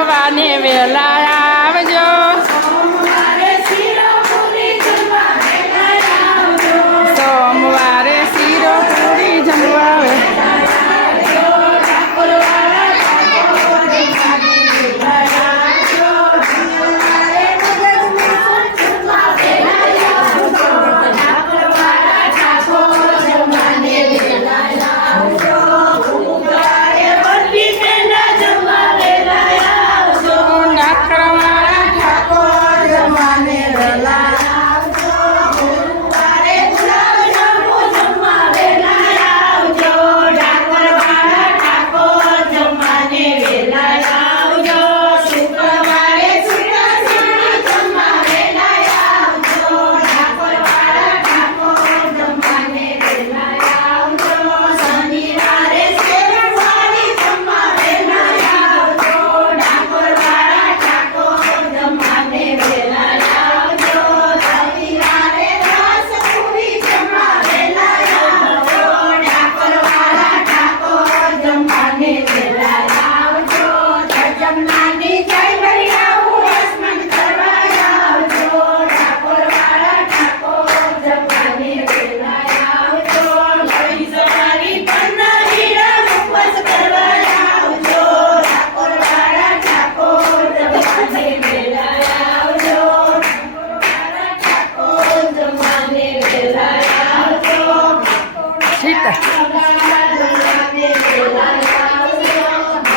જમવાને વેલા આવજો. સોમવારે શીરો પૂરી જમવા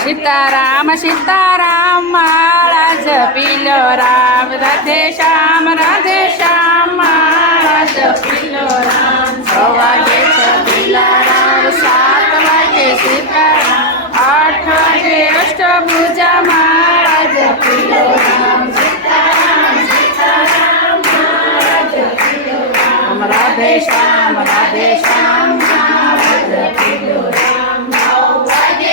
સીતારામ સીતારામ માળા જપી લો રામ. રાધે શ્યામ માળા જપી લો રામ. 6 વાગે છબીલા રામ, 7 વાગે સીતારામ, 8 વાગે અષ્ટભુજા માળા જપી લો રામ. સીતારામ માળા જપી લો રામ. રાધે શ્યામ માળા જપી લો રામ. 9 વાગે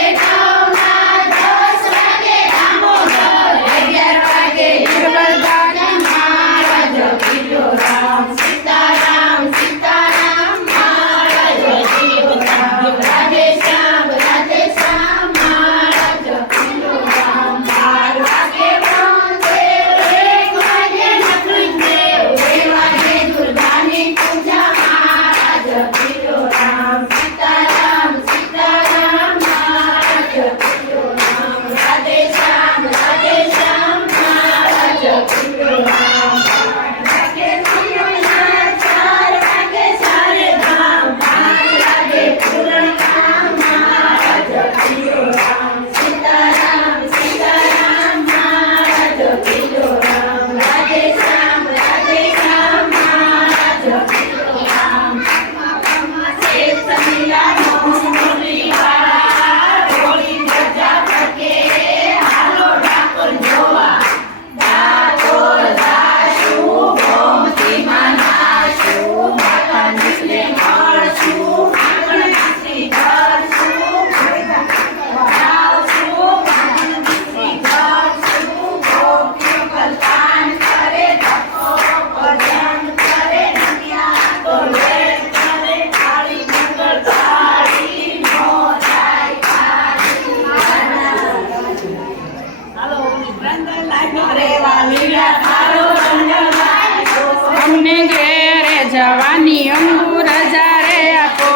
અમને ઘેરે જવાની અંગુર જારે આપો.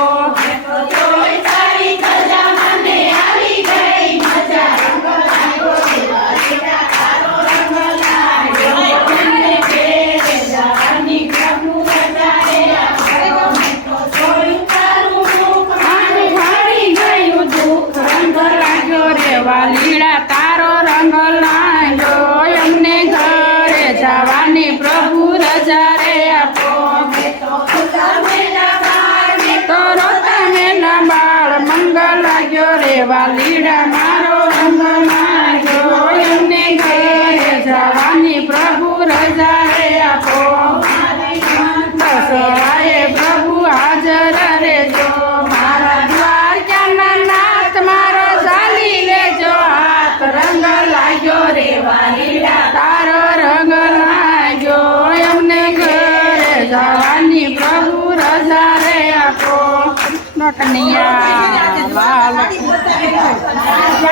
વાલીડા તારો રંગ લાગ્યો. અમને ઘરે જવાની પ્રભુ રજા રે આપો. તોરો તમે ના બાળ મંગલ લાગ્યો રે. વાલીડા મારો રંગ લાગ્યો. અમને ઘરે જવાની પ્રભુ રજા રે આપો. દસરાએ પ્રભુ હાજર રેજો. મારા દ્વારકાના નાથ મારો ચાલી લેજો હાથ. રંગ લાગ્યો રે વાલીડા તારો રંગ લાગ્યો. અમને ઘરે જવાની પ્રભુ રજા રે આપો. કનૈયા